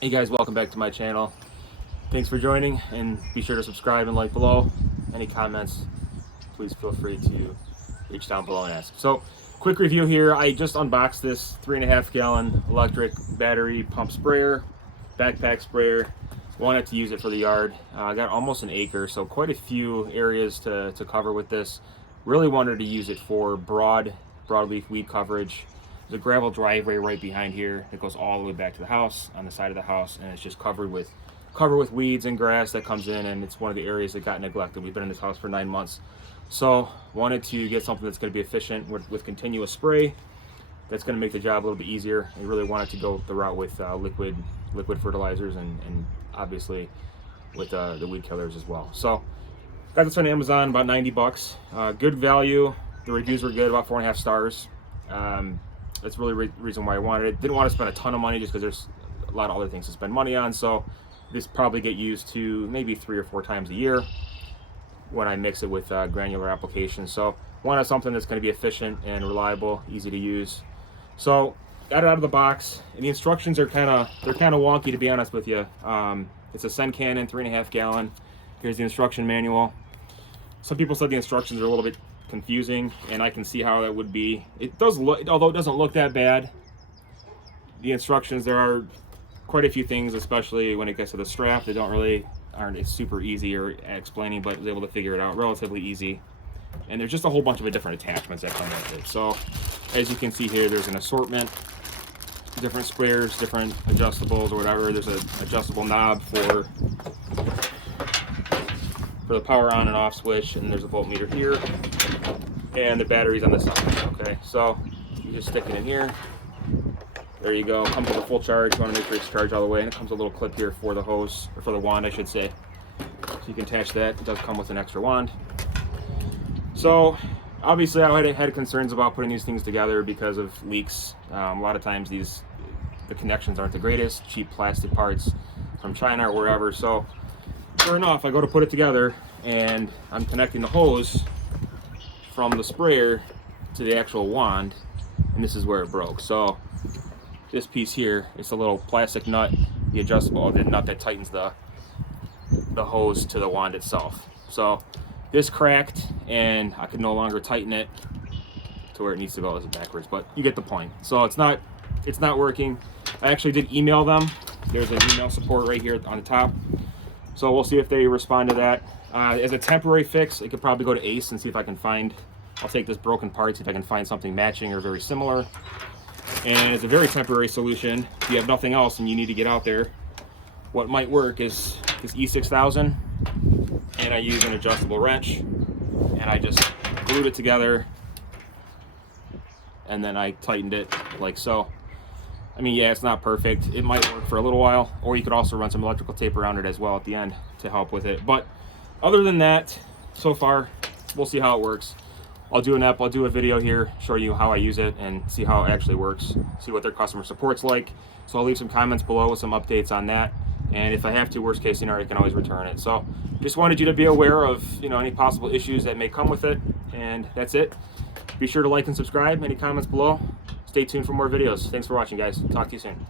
Hey guys, welcome back to my channel. Thanks for joining, and be sure to subscribe and like below. Any comments, please feel free to reach down below and ask. So, quick review here. I just unboxed this 3.5 gallon electric battery pump sprayer, backpack sprayer. Wanted to use it for the yard. I got almost an acre, so quite a few areas to cover with this. Really wanted to use it for broadleaf weed coverage. There's a gravel driveway right behind here that goes all the way back to the house, on the side of the house, and it's just covered with weeds and grass that comes in, and it's one of the areas that got neglected. We've been in this house for 9 months, so wanted to get something that's going to be efficient with continuous spray. That's going to make the job a little bit easier. I really wanted to go the route with liquid fertilizers and obviously with the weed killers as well. So got this on Amazon, about 90 bucks. Good value. The reviews were good, about 4.5 stars. That's really the reason why I wanted it. Didn't want to spend a ton of money just because there's a lot of other things to spend money on. So this probably get used to maybe 3 or 4 times a year when I mix it with granular applications. So wanted something that's going to be efficient and reliable, easy to use. So got it out of the box, and the instructions are kind of wonky, to be honest with you. It's a Sen Cannon 3.5 gallon. Here's the instruction manual. Some people said the instructions are a little bit confusing, and I can see how that would be. It does look, although it doesn't look that bad, the instructions, there are quite a few things, especially when it gets to the strap, that aren't super easy or explaining, but I was able to figure it out relatively easy. And there's just a whole bunch of different attachments that come with it. So as you can see here, there's an assortment, different sprayers, different adjustables or whatever. There's an adjustable knob for the power on and off switch, and there's a voltmeter here, and the battery's on the side. Okay, so you just stick it in here. There you go. Comes with a full charge. You want to make sure it's charged all the way, and it comes with a little clip here for the hose, or for the wand, I should say. So you can attach that. It does come with an extra wand. So obviously, I had concerns about putting these things together because of leaks. A lot of times the connections aren't the greatest. Cheap plastic parts from China or wherever. So sure enough, I go to put it together, and I'm connecting the hose from the sprayer to the actual wand, and this is where it broke. So this piece here, it's a little plastic nut, the nut that tightens the hose to the wand itself. So this cracked, and I could no longer tighten it to where it needs to go. This is backwards, but you get the point. So it's not working. I actually did email them. There's an email support right here on the top. So we'll see if they respond to that. As a temporary fix, it could probably go to Ace and see if I can find, I'll take this broken part, see if I can find something matching or very similar. And as a very temporary solution, if you have nothing else and you need to get out there, what might work is this E6000, and I use an adjustable wrench, and I just glued it together, and then I tightened it like so. I mean, yeah, it's not perfect. It might work for a little while, or you could also run some electrical tape around it as well at the end to help with it. But other than that, so far, we'll see how it works. I'll do a video here showing you how I use it and see how it actually works, see what their customer support's like. So I'll leave some comments below with some updates on that. And if I have to, worst case scenario, I can always return it. So just wanted you to be aware of, any possible issues that may come with it. And that's it. Be sure to like and subscribe. Any comments below? Stay tuned for more videos. Thanks for watching, guys. Talk to you soon.